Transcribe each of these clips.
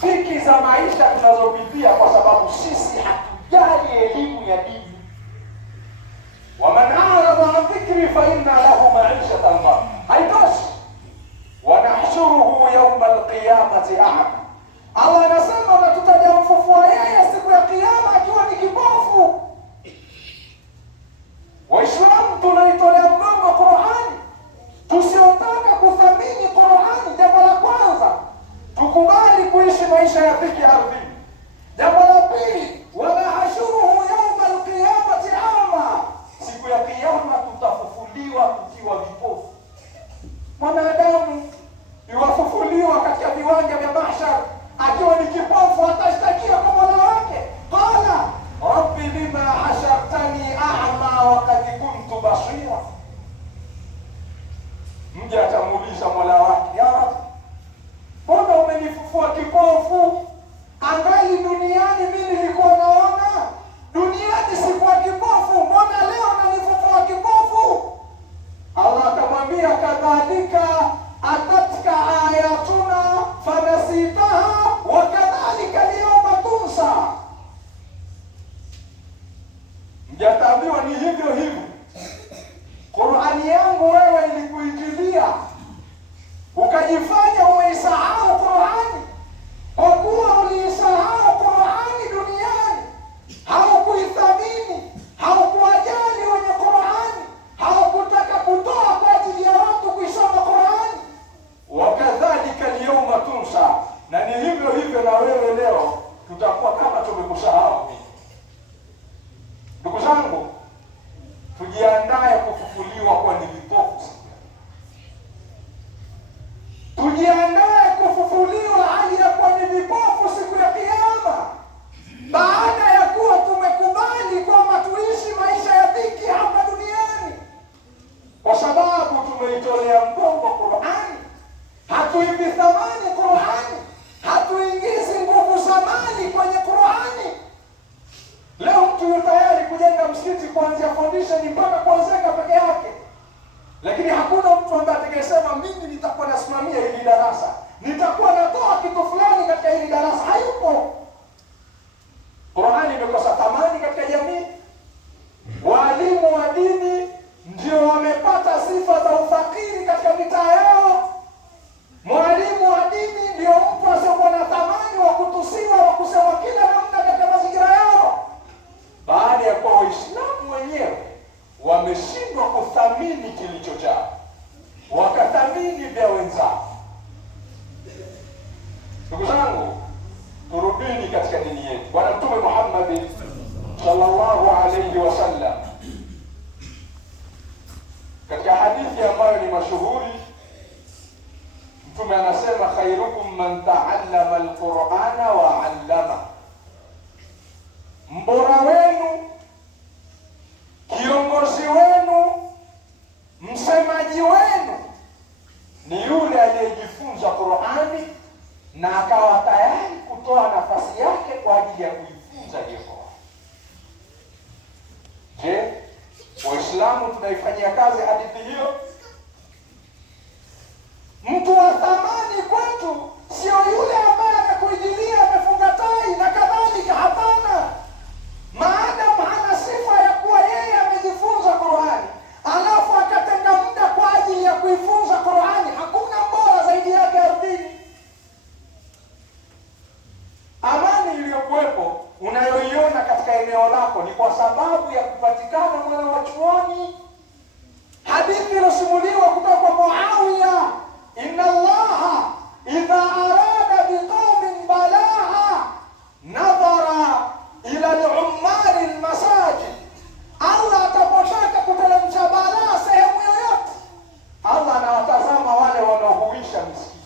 dhiki za maisha tunazopitia kwa sababu sisi hatujali elimu ya dini. Waman a'rada an dhikri fa inna lahu ma'ishatan dhanka. Haitoshi, wanahshuruhu yawma alqiyamati a'ma. Allah anasema na tutajamfufua yeye siku ya kiyama akiwa ni kipofu. Waislamu tunaitolea mgongo Qur'ani, tusiotaka kuthamini Qur'ani. Jambo la kwanza, tukubali kuishi maisha ya dhiki ardhini. Jambo la pili, wanahshuruhu yawma alqiyamati a'ma. Siku ya kiyama tutafufuliwa tukiwa vipofu. Mwanadamu yuwafufuliwa katika viwanja vya mahshar akiwa ni kipofu, atashtakia kwa Mola wake, qala rabbi lima hashartani a'ma wa qad kuntu basira. Mja atamuuliza Mola wake, ya Rabbi, mbona umenifufua kipofu? Angali duniani mimi nilikuwa naona, duniani sikuwa kipofu, mbona leo unanifufua kipofu? Allah akamwambia, kadhalika atatka ayatuna fanasitaha wa kadhalika al-yawma tunsa. Mjataambiwa ni hivyo hivyo, Qur'ani yangu wewe ilikuingilia ukajifanya umeisahau Qur'ani. Kwa kuwa uliisahau Qur'ani duniani, haukuithamini, haukuwajali wenye Qur'ani, haukutaka kutoa kwa ajili ya watu kuisoma Qur'ani. Wakadhalika al-yawma tunsa, na ni hivyo hivyo na wewe leo tutakuwa kama tumekusahau. Ndugu zangu, tujiandae kufufuliwa kwa ni vipofu. Tujiandae kufufuliwa hali ya kwa ni vipofu siku ya kiyama, baada ya kuwa tumekubali kwamba tuishi maisha ya dhiki hapa duniani, kwa sababu tumeitolea mgongo Qur'ani, hatuipi thamani Qur'ani, hatuingizi nguvu za mali kwenye Qur'ani. Leo mtu yu tayari kujenga msikiti kuanzia foundation mpaka kuanzeka peke yake, lakini hakuna mtu ambaye atakayesema mimi nitakuwa nasimamia hili darasa, nitakuwa natoa kitu fulani katika hili darasa. Hayupo. Qur'ani imekosa thamani katika jamii. Walimu wa dini ndio wamepata sifa za ufakiri katika mitaa yao. Mwalimu wa dini ndio mtu asiyokuwa na thamani, wa kutusiwa, wa kusema kila namna katika mazingira yao, baada ya kuwa Waislamu wenyewe wameshindwa kuthamini kilicho chao, wakathamini vya wenzao. Ndugu zangu, turudini katika dini yetu. Bwana Mtume Muhammad sallallahu alayhi wasallam katika hadithi ambayo ni mashuhuri, Mtume anasema, khairukum man ta'allama al-Qur'ana wa 'allama. Mbora wenu, kiongozi wenu, msemaji wenu ni yule aliyejifunza Qur'ani na akawa tayari kutoa nafasi yake kwa ajili ya kuifunza hiyo Qur'ani. Je, Waislamu tunaifanyia kazi hadithi hiyo? Mtu wa thamani kwetu sio yule ambaye anakuijilia amefunga tai na kadhalika. Hapana. Maadamu hana sifa ya kuwa yeye amejifunza Qur'ani, alafu akatenga muda kwa ajili ya kuifunza Qur'ani, hakuna mbora zaidi yake ardhini. Amani iliyokuwepo unayoiona katika eneo lako ni kwa sababu ya kupatikana mwana wa chuoni. Hadithi iliyosimuliwa kutoka kwa Muawiya, inna Allaha idha arada biqaumin balaa nadhara ila al-ummari al-masajid. Allah atapotaka kuteremsha balaa sehemu yoyote, Allah anawatazama wale wanaohuisha misikiti.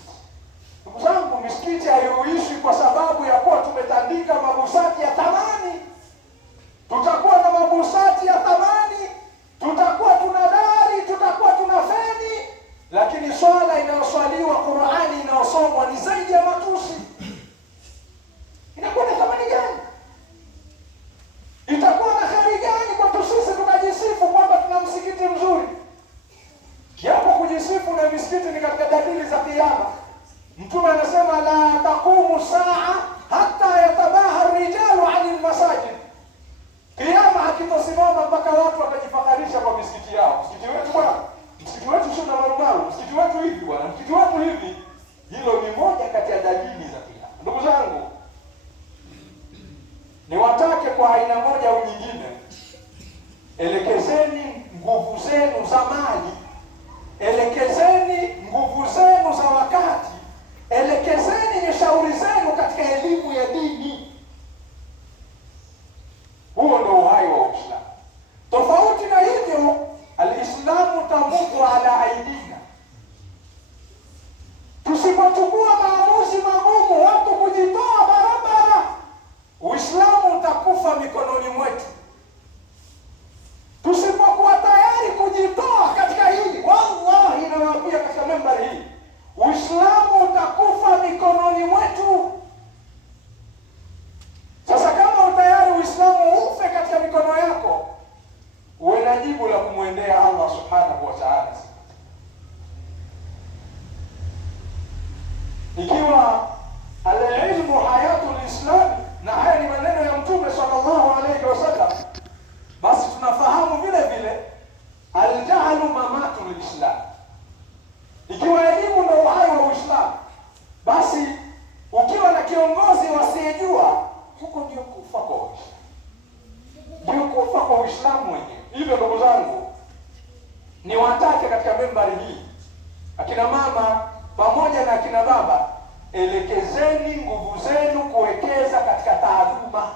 Ndugu zangu, misikiti haihuishi kwa sababu ya kuwa tumetandika mabusati ya thamani. Tutakuwa na mabusati ya thamani, tutakuwa tuna dari, tutakuwa tuna feni, lakini swala inayoswaliwa, Qur'ani inayosomwa ni zaidi ya matusi. Inakuwa na thamani gani? Itakuwa na kheri gani kwa sisi tukajisifu kwamba tuna msikiti mzuri? Japo kujisifu na misikiti ni katika dalili za kiyama. Mtume anasema la taqumu saa kwa aina moja au nyingine, elekezeni nguvu zenu za mali, elekezeni nguvu zenu za wakati, elekezeni mishauri zenu katika elimu ya dini. Huo ndio uhai wa Uislamu. Tofauti na hivyo, alislamu tamutu ala aidina. Tusipochukua maamuzi magumu, watu kujitoa barabara, Uislamu utakufa mikononi mwetu. Tusipokuwa tayari kujitoa katika hili, wallahi nawaambia katika membari hii, Uislamu utakufa mikononi mwetu. Sasa kama utayari Uislamu ufe katika mikono yako, uwe na jibu la kumwendea Allah subhanahu wa ta'ala. Ikiwa al-ilmu hayatul islam, na haya ni maneno ya Mtume sallallahu alayhi wasallam, basi tunafahamu vile vile al-jahlu mamatul islam. Ikiwa elimu ndio uhai wa Uislamu, basi ukiwa na kiongozi wasiyejua, huko ndio kufa kwa Uislamu, ndio kufa kwa Uislamu wenyewe. Hivyo ndugu zangu, niwatake katika membari hii, akina mama pamoja na akina baba, elekezeni nguvu zenu kuwekeza katika taaluma.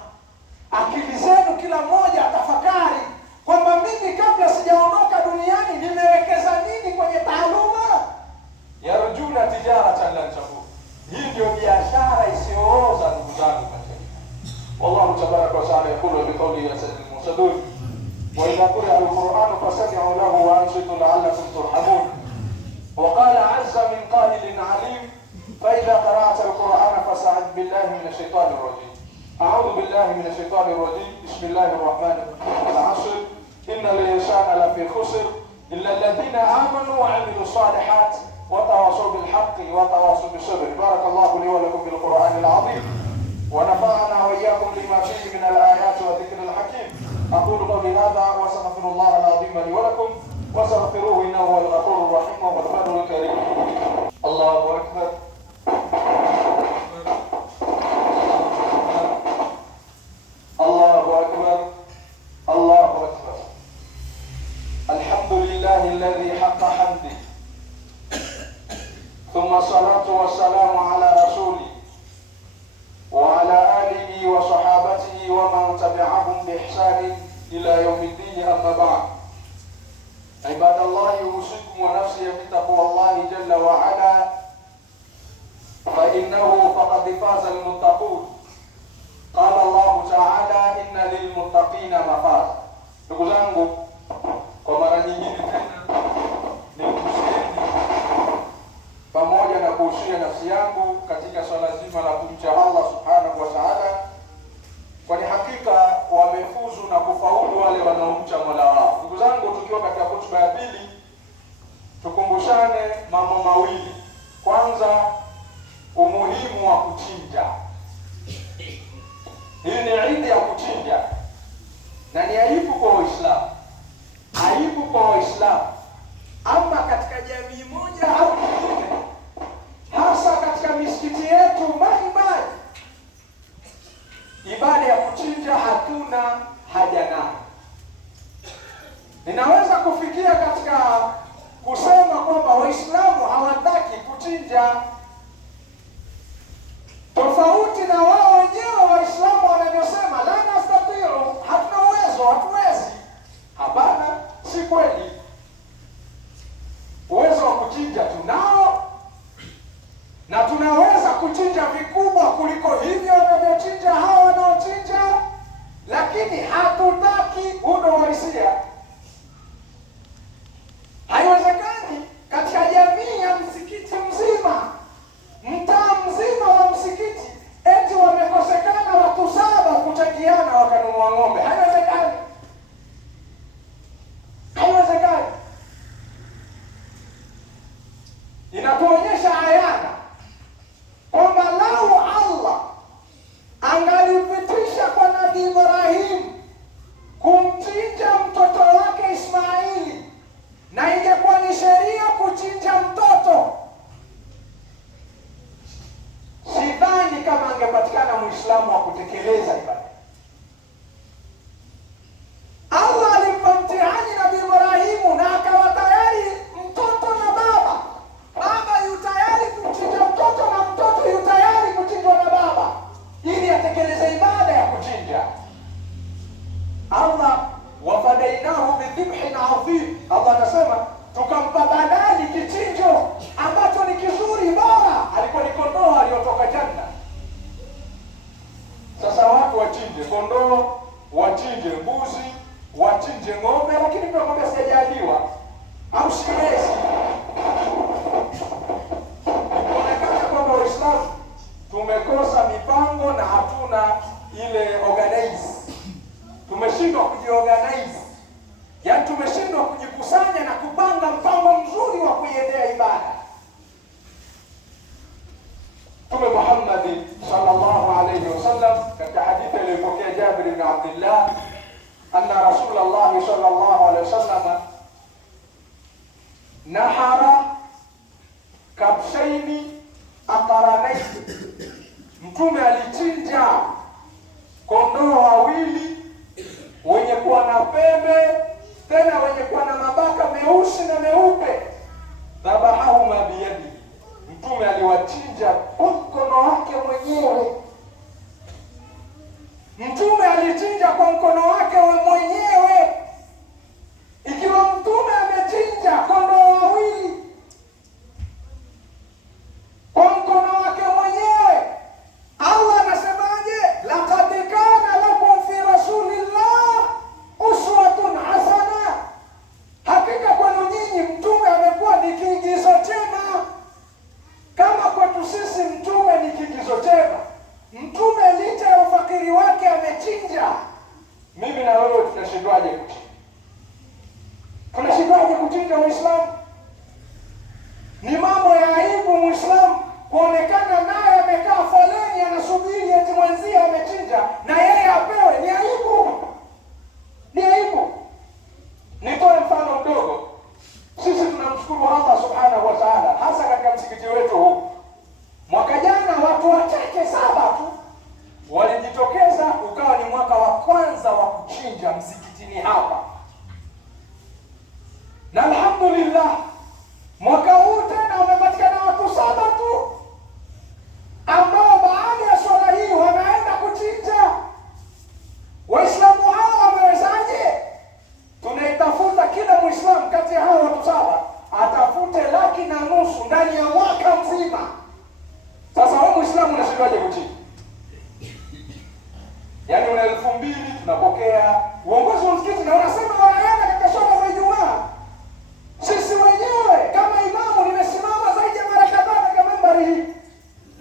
Akili zenu kila mmoja atafakari kwamba mimi kabla sijaondoka duniani nimewekeza nini kwenye taaluma. Yarjuna tijaratan lan tabur. Hii ndio biashara isiyooza ndugu zangu katika dini. Wallahu tabaraka wa taala yaqulu bi qawli ya sayyidil mursalin wa idha quri'a al-Qur'an fastami'u lahu wa ansitu la'allakum turhamun. وقال عز من قائل عليم فإذا قرأت القرآن فاستعذ بالله من الشيطان الرجيم. أعوذ بالله من الشيطان الرجيم. بسم الله الرحمن الرحيم. العصر إن الإنسان لفي خسر إلا الذين آمنوا وعملوا الصالحات وتواصوا بالحق وتواصوا بالصبر. بارك الله لي ولكم بالقرآن العظيم ونفعنا وإياكم لما فيه من الآيات والذكر الحكيم. أقول قولي هذا وأستغفر الله العظيم لي ولكم واستغفروه انه هو الغفور الرحيم والبر الكريم. الله اكبر. الله اكبر. الله اكبر. الحمد لله الذي حق حمده، ثم الصلاه والسلام على رسوله وعلى اله وصحابته ومن تبعهم باحسان الى يوم الدين. اما بعد، عباد الله، أوصيكم ونفسي بتقوى الله جل وعلا، فإنه فقد فاز المتقون. قال الله تعالى إن للمتقين مفازا. Ndugu zangu, kwa mara nyingine tena nikuhusieni pamoja na kuhusia nafsi yangu katika swala zima la kumcha Allah subhanahu wa ta'ala, kwani hakika wamefuzu na kufaulu wale wanaomcha Mola wao. Ndugu zangu, tukiwa katika hotuba ya pili, tukumbushane mambo mawili. Kwanza, umuhimu wa kuchinja. Hii ni idi ya kuchinja, na ni aibu kwa Waislamu, aibu kwa Waislamu ama katika jamii moja au nyingine, hasa katika misikiti yetu mbalimbali, ibada ya kuchinja hatuna haja nayo. Ninaweza kufikia katika kusema kwamba Waislamu hawataki kuchinja, tofauti na wao wenyewe Waislamu wanavyosema la nastati'u, hatuna uwezo, hatuwezi. Hapana, si kweli. Uwezo wa kuchinja tunao, na tunaweza kuchinja vikubwa kuliko hivyo wanavyochinja hao wanaochinja, lakini hatutaki uhalisia. Haiwezekani katika jamii ya msikiti mzima, mtaa mzima wa msikiti, eti wamekosekana watu 7 kuchangiana wakanunua ng'ombe. Haiwezekani. Haiwezekani. Inatuonyesha ayana kwamba lau Allah angalipitisha kwa Nabii Ibrahim kumchinja mtoto wake Ismaili, na ingekuwa ni sheria kuchinja mtoto, sidhani kama angepatikana Muislamu wa kutekeleza ibada. wachinje kondoo, wachinje mbuzi, wachinje ng'ombe, lakini pia ng'ombe sijajaliwa au siwezi. Inaonekana kwamba Waislamu tumekosa mipango na hatuna ile organize. Tumeshindwa kujiorganize. Yaani tumeshindwa kujikusanya na kupanga mpango mzuri wa kuiendea ibada. Mtume Muhammad sallallahu alayhi wasallam katika hadithi iliyopokea Jabir ibn Abdullah anna Rasulullah sallallahu alayhi wasallam nahara kabshaini aqranaini, Mtume alichinja kondoo wawili wenye kuwa na pembe, tena wenye kuwa na mabaka meusi na meupe. Dhabahahuma biyadi, Mtume aliwachinja kwa mkono wake mwenyewe. Mtume alichinja kwa mkono wake mwenyewe. Ikiwa Mtume amechinja kondoo wawili kwa mkono wake mwenyewe, Allah anasemaje? Laqad kana lakum fi rasulillah uswatun hasana, hakika kwenu nyinyi Mtume amekuwa ni kiigizo chema. Kama kwetu sisi Mtume ni kiigizo chema, Mtume licha ya ufakiri wake amechinja, mimi na wewe tunashindwaje kuchinja? Tunashindwaje kuchinja Waislamu? Ni mambo ya aibu Muislamu kuonekana naye amekaa foleni anasubiri eti mwenzie amechinja na yeye apewe. Ni aibu. Ni aibu. Nitoe mfano mdogo. Sisi tunamshukuru Allah subhanahu wa ta'ala, hasa katika msikiti wetu huu. Mwaka jana watu wachache 7 tu walijitokeza, ukawa ni mwaka wa kwanza wa kuchinja msikitini hapa. Na alhamdulillah mwaka huu tena umepatikana watu 7 tu ambao baada ya swala hii wanaenda kuchinja. Waislamu hao wamewezaje? Tunaitafuta kila Muislamu kati ya hao watu 7 atafute 1,500,000 ndani ya mwaka mzima. Sasa wewe Muislamu unashindaje kuchinja? Yaani una 2,000 tunapokea uongozi wa msikiti na unasema wanaenda katika swala za Ijumaa. Sisi wenyewe kama imamu nimesimama zaidi ya mara kadhaa katika membari hii.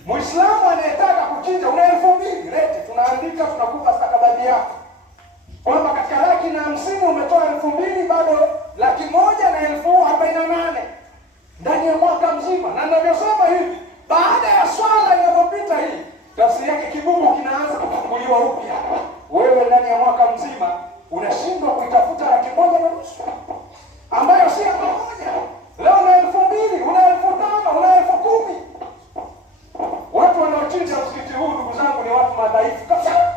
Muislamu anayetaka kuchinja una 2,000, lete, tunaandika, tunakupa stakabadhi yako kwamba katika 150,000 umetoa 2,000, bado 1,148 ndani ya mwaka mzima. Na ninavyosema hivi, baada ya swala inapopita hii, tafsiri yake kibubu kinaanza kufunguliwa upya. Wewe ndani ya mwaka mzima unashindwa kuitafuta 1,500,000 ambayo si ya pamoja. Leo una 2,000, una 5,000, una 10,000. Watu wanaochinja msikiti huu ndugu zangu ni watu madhaifu kabisa.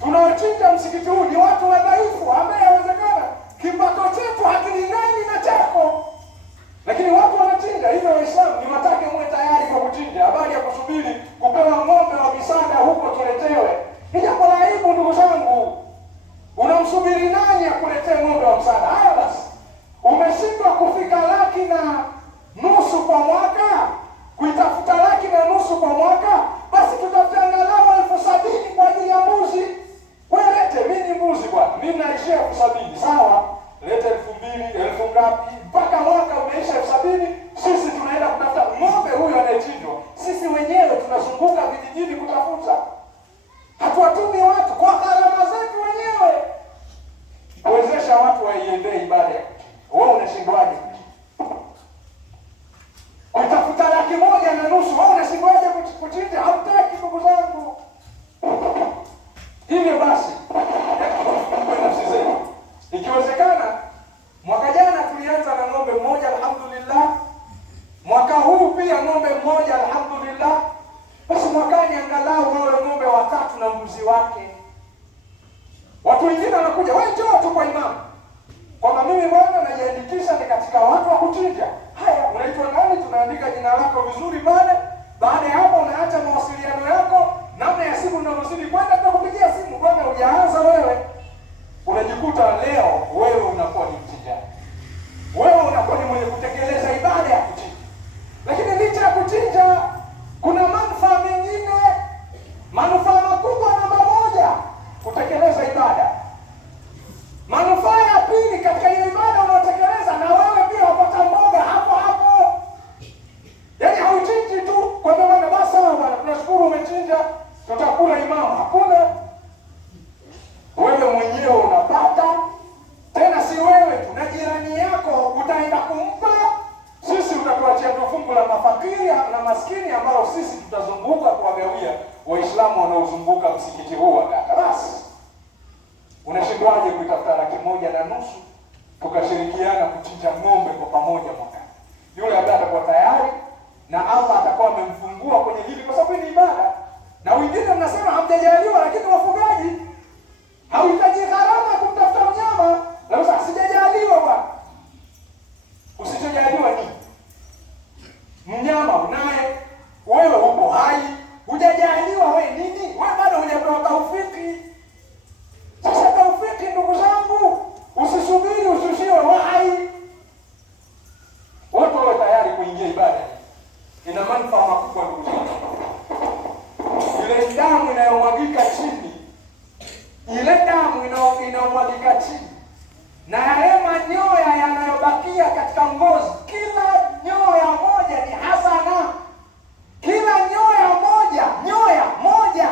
Tunaochinja msikiti huu ni watu madhaifu ambaye yawezekana kipato chetu hakilingani na chako, lakini watu wanachinja. Hivyo Waislamu ni watake muwe tayari kwa kuchinja. Habari ya kusubiri kupewa ng'ombe wa misaada huko tuletewe ni jambo la aibu ndugu zangu. Unamsubiri nani akuletee ng'ombe wa msaada? Haya basi, umeshindwa kufika 1,500,000 kwa mwaka, kuitafuta 1,500,000 kwa mwaka, basi tutafuta angalau 70,000 kwa ajili ya mbuzi. Wewe lete, mimi ni mbuzi bwana, mimi naishia 70,000, sawa? Lete 2,000, 1,000 ngapi? Mpaka mwaka umeisha 70,000, sisi tunaenda kutafuta ng'ombe huyo anayechinjwa. Sisi wenyewe tunazunguka vijijini kutafuta. Hatuwatumi watu kwa gharama zetu wenyewe. Kuwezesha watu waiendee ibada ya kuchinja. Wewe unashindwaje kutafuta 1,500,000? Wewe unashindwaje kuchinja? Hamtaki ndugu zangu. Hivyo basi, nafsi zetu. Ikiwezekana, mwaka jana tulianza na ng'ombe mmoja alhamdulillah. Mwaka huu pia ng'ombe mmoja alhamdulillah. Basi mwakani angalau wawe ng'ombe 3 na mbuzi wake. Watu wengine wanakuja, wewe njoo tu kwa imamu, kwamba mimi bwana najiandikisha ni katika watu wa kuchinja. Haya, unaitwa nani? Tunaandika jina lako vizuri pale. Baada ya hapo unaacha mawasiliano yako, namna ya simu unazozidi kwenda, tunakupigia simu. Bwana hujaanza wewe, unajikuta leo wewe unakuwa ni mchinjaji. Wewe unakuwa ni mwenye kutekeleza ibada ya kuchinja. Lakini licha ya kuchinja kuna manufaa mengine, manufaa makubwa na Waislamu wanaozunguka msikiti huu wa Gata. Basi unashindwaje kuitafuta 1,500,000 tukashirikiana kuchinja ng'ombe kwa pamoja mwaka? Yule ambaye atakuwa tayari na Allah atakuwa amemfungua kwenye hili, kwa sababu ni ibada. Na wengine mnasema hamjajaliwa, lakini wafugaji hauhitaji gharama kumtafuta mnyama. Na sasa sijajaliwa bwana. Usijajaliwa ni mnyama unaye, wewe uko hai, hujajaliwa wewe nini? Wewe bado hujapewa taufiki. Sasa taufiki, ndugu zangu, usisubiri ushushiwe wahai. Watu wawe tayari kuingia ibada. Ina manufaa makubwa ndugu zangu. Ile damu inayomwagika chini, ile damu inayomwagika chini, na yale manyoya yanayobakia katika ngozi, kila nyoya moja ni hasana. Kila nyoya moja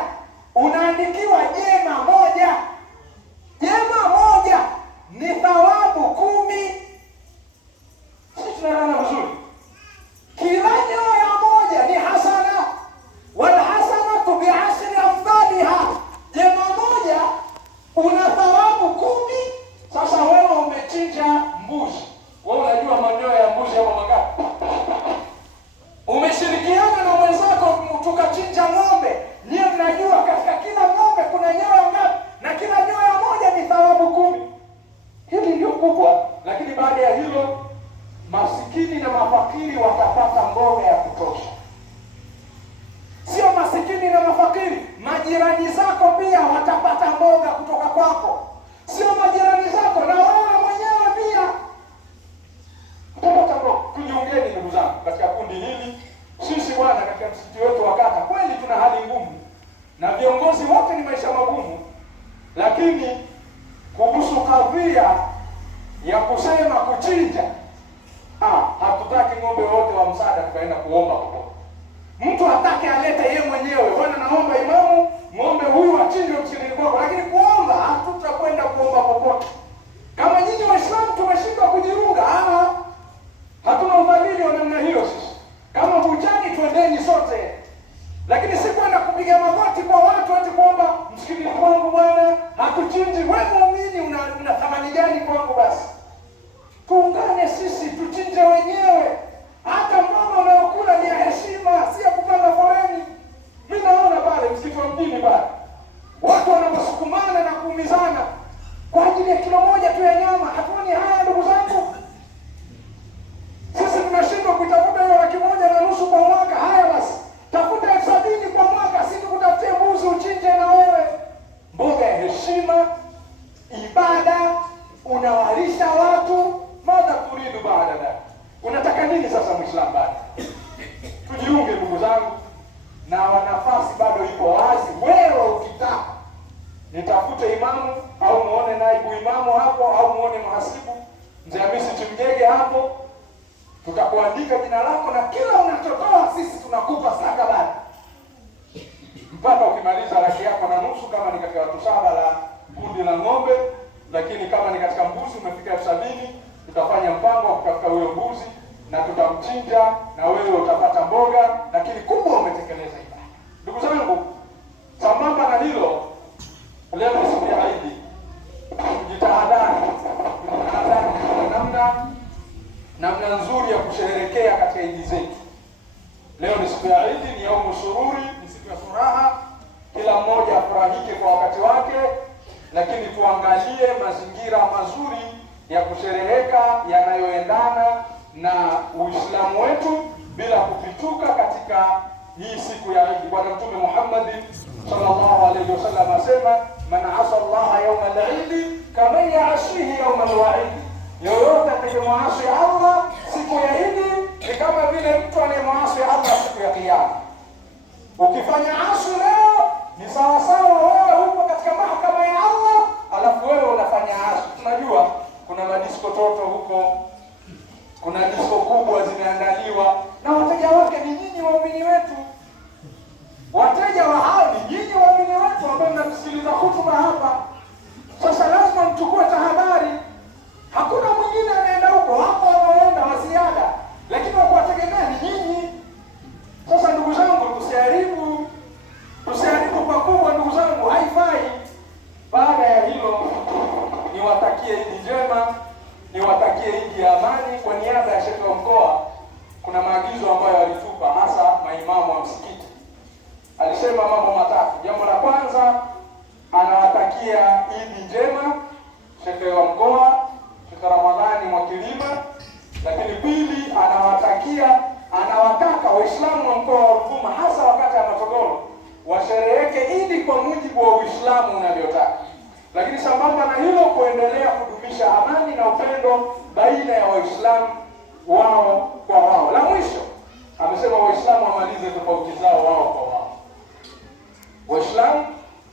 unaandikiwa jema moja. Jema moja ni thawabu 10. Sisi tunaelewana vizuri? Kila nyoya moja ni hasana. Wal hasanatu bi'ashri amthaliha. Jema moja una thawabu 10. Sasa wewe umechinja mbuzi. Wewe unajua manyoya ya mbuzi hapo mangapi? Umeshirikiana na wenzako tukachinja ng'ombe. Nyie mnajua katika kila ng'ombe kuna nyoya ngapi, na kila nyoya moja ni thawabu 10. Hili ndio kubwa, lakini baada ya hilo masikini na mafakiri watapata mboga ya kutosha. Sio masikini na mafakiri, majirani zako pia watapata mboga kutoka kwako. Sio majirani zako, na wewe mwenyewe pia utapata mboga. Tujiungeni ndugu zangu katika kundi hili. Sisi bwana, katika msikiti wetu wa Kata kweli tuna hali ngumu na viongozi wote ni maisha magumu, lakini kuhusu kadhia ya kusema kuchinja, hatutaki ng'ombe wote wa msaada tukaenda kuomba huko. Mtu hataki alete yeye mwenyewe, bwana naomba imamu ng'ombe huyu achinje msikitini kwako, lakini kuomba hatutakwenda kuomba popote. Kama nyinyi Waislamu tumeshindwa kujiunga, hatuna udhalili wa namna hiyo sisi. Kama bujani twendeni sote, lakini si kwenda kupiga magoti kwa watu ati kuomba msikitini kwangu bwana hatuchinji. Wewe muumini una thamani gani kwangu? Basi tuungane sisi tuchinje wenyewe. Hata mboga unayokula ni ya heshima, si ya kupanga foleni. Mimi naona pale msikiti wa mjini pale watu wanaposukumana na kuumizana kwa ajili ya kilo moja tu ya nyama. Hatuoni haya ndugu zangu? Sisi tunashindwa kutafuta hiyo 1,500,000 kwa mwaka. Haya basi, tafuta 70,000 kwa mwaka, si tukutafutie mbuzi uchinje na wewe. Mboga ya heshima, ibada, unawalisha watu. Madha turidu baada da, unataka nini sasa Muislamu baada? Tujiunge ndugu zangu, na nafasi bado iko wazi. Wewe ukitaka nitafute imamu au muone naibu imamu hapo, au muone mhasibu Mzee Hamisi Chimgege hapo, tutakuandika jina lako na kila unachotoa sisi tunakupa stakabadhi mpaka ukimaliza 1,500,000 kama ni katika watu 7 la kundi la ng'ombe. Lakini kama ni katika mbuzi umefika 70,000, tutafanya mpango wa kutafuta huyo mbuzi na tutamchinja na wewe utapata mboga, lakini kubwa umetekeleza ibada. Ndugu zangu, sambamba na hilo, leo ni siku ya Eid. Jitahadhari namna nzuri ya kusherehekea katika Eid zetu. Leo ni siku ya Eid, ni yaumu sururi, ni siku ya furaha. Kila mmoja afurahike kwa wakati wake, lakini tuangalie mazingira mazuri ya kushereheka yanayoendana na Uislamu wetu bila kupituka katika hii siku ya Eid. Bwana Mtume Muhammad sallallahu alaihi wasallam asema, man asa Allah yawma al-Eid kama ya'ashihi yawma al-Wa'id. Yoyote atakayemwasi Allah siku ya Eid ni kama vile mtu anayemwasi Allah siku ya Kiyama. Ukifanya asi leo ni sawa sawa wewe upo katika mahakama ya Allah, alafu wewe unafanya asi. Tunajua kuna madisko toto huko, kuna disko kubwa zimeandaliwa na wateja wake ni nyinyi waumini wetu. Wateja wa hao ni nyinyi waumini wetu ambao mnasikiliza hutuba hapa. Sasa lazima mchukue tahadhari. Hakuna mwingine anaenda huko, hapo wanaenda wa ziada, lakini wakuwategemea ni nyinyi. Sasa ndugu zangu, tusiharibu anasema mambo matatu. Jambo la kwanza, anawatakia Idi njema Sheikh wa mkoa, Sheikh Ramadhani Mwakilima. Lakini pili, anawataka Waislamu wa mkoa wa Ruvuma, hasa wakati wa Matogoro, washereheke Idi kwa mujibu wa Uislamu unavyotaka. Lakini sambamba na hilo, kuendelea kudumisha amani na upendo baina ya Waislamu wao kwa wao. La mwisho, amesema Waislamu wamalize tofauti zao wao kwa wao. Waislamu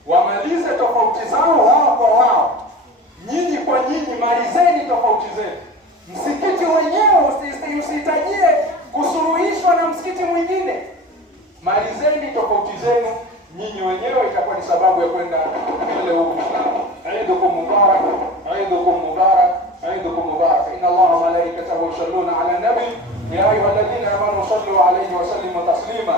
wamalize tofauti zao wao kwa wao. Nyinyi kwa nyinyi, malizeni tofauti zenu. Msikiti wenyewe usihitajie kusuluhishwa na msikiti mwingine. Malizeni tofauti zenu nyinyi wenyewe, itakuwa ni sababu ya kwenda mbele huko. Eidukum mubarak, eidukum mubarak, eidukum mubarak. Inna Allaha wa malaikatahu yusalluna ala nabi ya ayyuhalladhina amanu sallu alayhi wa sallimu taslima.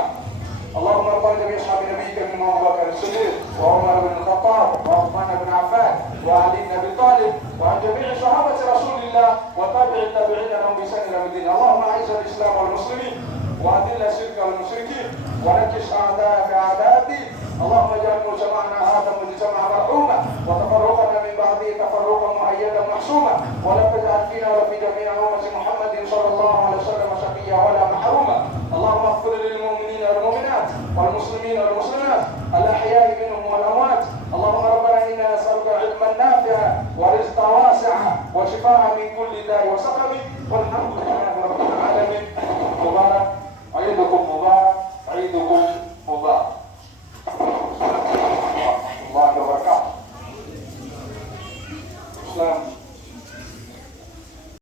اللهم ارض جميع اصحاب نبيك من ابي بكر الصديق وعمر بن الخطاب وعثمان بن عفان وعلي بن ابي طالب وعن جميع صحابه رسول الله وتابع التابعين لهم بإحسان الى يوم الدين. اللهم اعز الاسلام والمسلمين واذل الشرك والمشركين ونكش اعداءك اعداء الدين. اللهم اجعل مجتمعنا هذا مجتمعا مرحوما وتفرقنا من بعده تفرقا مؤيدا محسوما ولا تجعل فينا ولا في جميع امه محمد صلى الله عليه وسلم شقيا ولا محروما. اللهم اغفر للمؤمنين والمؤمنات والمسلمين والمسلمات الاحياء منهم والاموات. اللهم ربنا انا نسالك علما نافعا ورزقا واسعا وشفاء من كل داء وسقم والحمد لله.